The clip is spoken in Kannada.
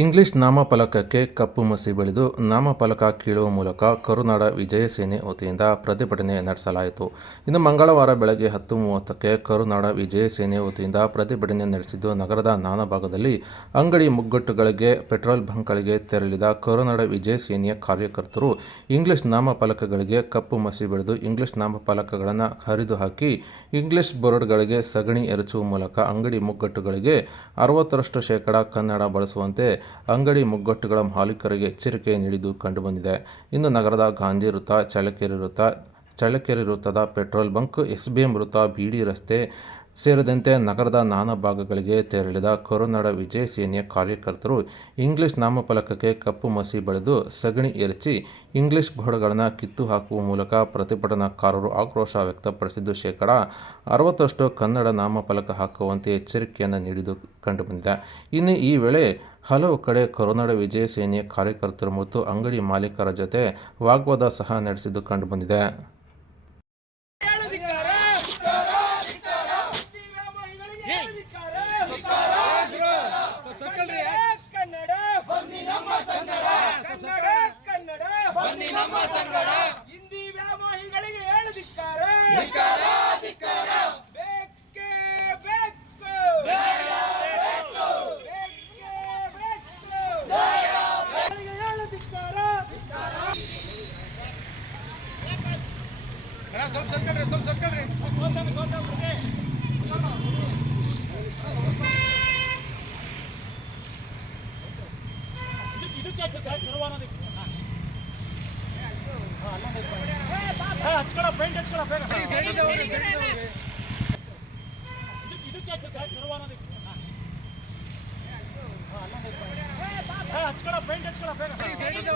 ಇಂಗ್ಲಿಷ್ ನಾಮಫಲಕಕ್ಕೆ ಕಪ್ಪು ಮಸಿ ಬಳಿದು ನಾಮಫಲಕ ಕೀಳುವ ಮೂಲಕ ಕರುನಾಡ ವಿಜಯ ಸೇನೆ ವತಿಯಿಂದ ಪ್ರತಿಭಟನೆ ನಡೆಸಲಾಯಿತು. ಇನ್ನು ಮಂಗಳವಾರ ಬೆಳಗ್ಗೆ 10:30ಕ್ಕೆ ಕರುನಾಡ ವಿಜಯ ಸೇನೆ ವತಿಯಿಂದ ಪ್ರತಿಭಟನೆ ನಡೆಸಿದ್ದು, ನಗರದ ನಾನಾ ಭಾಗದಲ್ಲಿ ಅಂಗಡಿ ಮುಗ್ಗಟ್ಟುಗಳಿಗೆ, ಪೆಟ್ರೋಲ್ ಬಂಕ್ಗಳಿಗೆ ತೆರಳಿದ ಕರುನಾಡ ವಿಜಯ ಸೇನೆಯ ಕಾರ್ಯಕರ್ತರು ಇಂಗ್ಲಿಷ್ ನಾಮಫಲಕಗಳಿಗೆ ಕಪ್ಪು ಮಸಿ ಬಳಿದು ಇಂಗ್ಲಿಷ್ ನಾಮಫಲಕಗಳನ್ನು ಹರಿದು ಹಾಕಿ ಇಂಗ್ಲಿಷ್ ಬೋರ್ಡ್ಗಳಿಗೆ ಸಗಣಿ ಎರಚುವ ಮೂಲಕ ಅಂಗಡಿ ಮುಗ್ಗಟ್ಟುಗಳಿಗೆ 60% ಕನ್ನಡ ಬಳಸುವಂತೆ ಅಂಗಡಿ ಮುಗ್ಗಟ್ಟುಗಳ ಮಾಲೀಕರಿಗೆ ಎಚ್ಚರಿಕೆ ನೀಡಿದ್ದು ಕಂಡುಬಂದಿದೆ. ಇನ್ನು ನಗರದ ಗಾಂಧಿ ವೃತ್ತ, ಚಳ್ಳಕೆರೆ ವೃತ್ತದ ಪೆಟ್ರೋಲ್ ಬಂಕ್, ಎಸ್ಬಿಎಂ ವೃತ್ತ, ಬಿಡಿ ರಸ್ತೆ ಸೇರಿದಂತೆ ನಗರದ ನಾನಾ ಭಾಗಗಳಿಗೆ ತೆರಳಿದ ಕರುನಾಡ ವಿಜಯ ಸೇನೆಯ ಕಾರ್ಯಕರ್ತರು ಇಂಗ್ಲಿಷ್ ನಾಮಫಲಕಕ್ಕೆ ಕಪ್ಪು ಮಸಿ ಬಳಿದು ಸಗಣಿ ಎರಚಿ ಇಂಗ್ಲಿಷ್ ಬೋರ್ಡ್ಗಳನ್ನು ಕಿತ್ತು ಹಾಕುವ ಮೂಲಕ ಪ್ರತಿಭಟನಾಕಾರರು ಆಕ್ರೋಶ ವ್ಯಕ್ತಪಡಿಸಿದ್ದು, 60% ಕನ್ನಡ ನಾಮಫಲಕ ಹಾಕುವಂತೆ ಎಚ್ಚರಿಕೆಯನ್ನು ನೀಡಿದ್ದು ಕಂಡುಬಂದಿದೆ. ಇನ್ನು ಈ ವೇಳೆ ಹಲವು ಕಡೆ ಕರುನಾಡ ವಿಜಯ ಸೇನೆಯ ಕಾರ್ಯಕರ್ತರು ಮತ್ತು ಅಂಗಡಿ ಮಾಲೀಕರ ಜೊತೆ ವಾಗ್ವಾದ ಸಹ ನಡೆಸಿದ್ದು ಕಂಡುಬಂದಿದೆ. ಹಿಂದಿ ವ್ಯಾಮೋಹಿಗಳಿಗೆ ಹೇಳದಿಕ್ಕಾರ, ಬೇಕೇ ಬೇಕು, ಹೇಳದಿಕ್ಕಾರ. ಸ್ವಲ್ಪ ಸರ್ಕಲ್ರಿ ಹಚ್ಕೊಳ ಪೇಂಟ್ ಹಚ್ಕೊಳ ಬೇಗ ಹಚ್ಕೊಳ ಪೇಂಟ್ ಹಚ್ಕೊಳ ಬೇಗ ಸೈಡ್